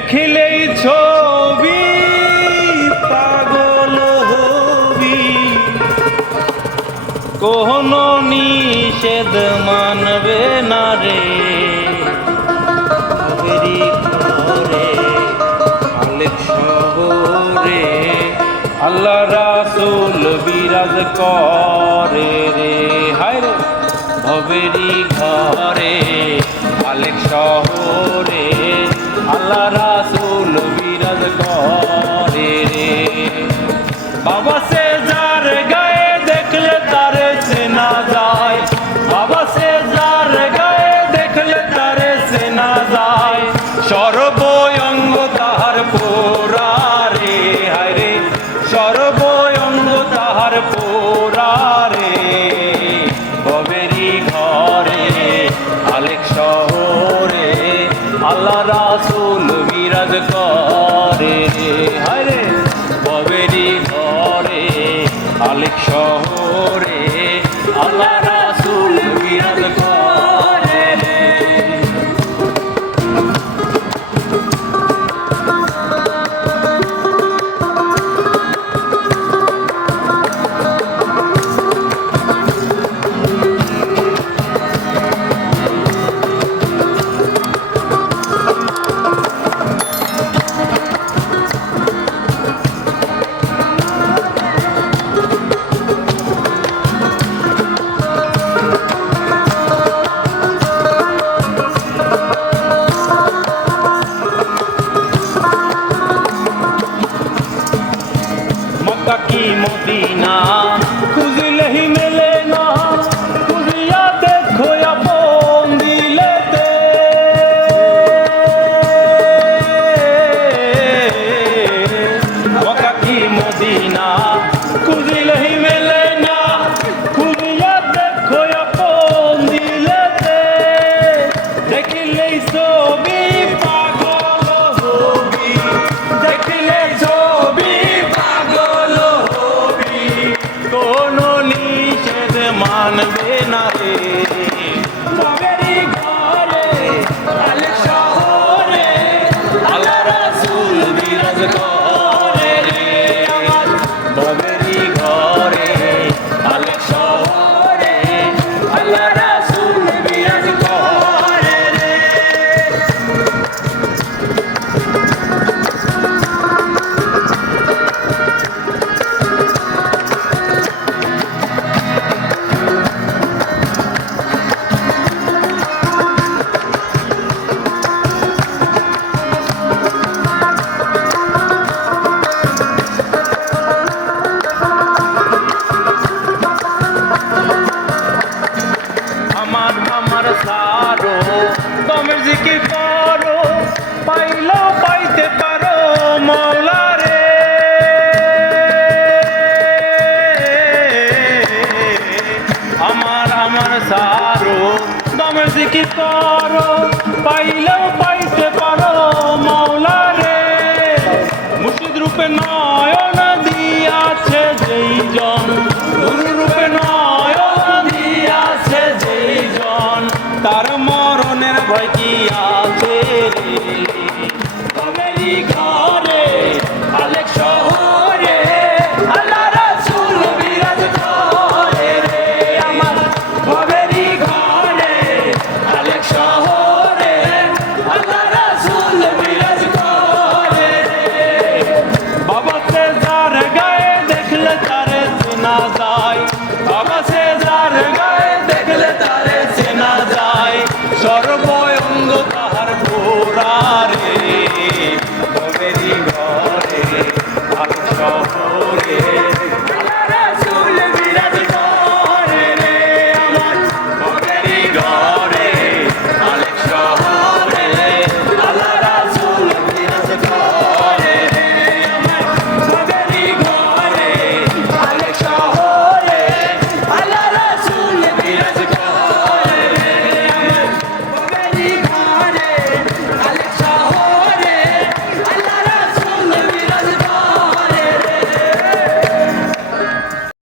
দেখিলেই ছবি, পাগল হবি। কোন নিষেধ মানবে না রে। শহরে। আল্লাহ রাসুল বিরাজ করে রে। হায় রে ভবেরি ঘরে আলেক শহরে। আল্লাহ Lord. হরে হরে মক্কা কি মদিনা নাম জিকির করো, পাইলেও পাইতে পারো মাওলা রে। মুর্শিদ রূপে নয়ন দিয়াছে যেই জন গুরু রূপে নয়ন দিয়াছে যেই জন। তার মরণের ভয় কি আছে? তবে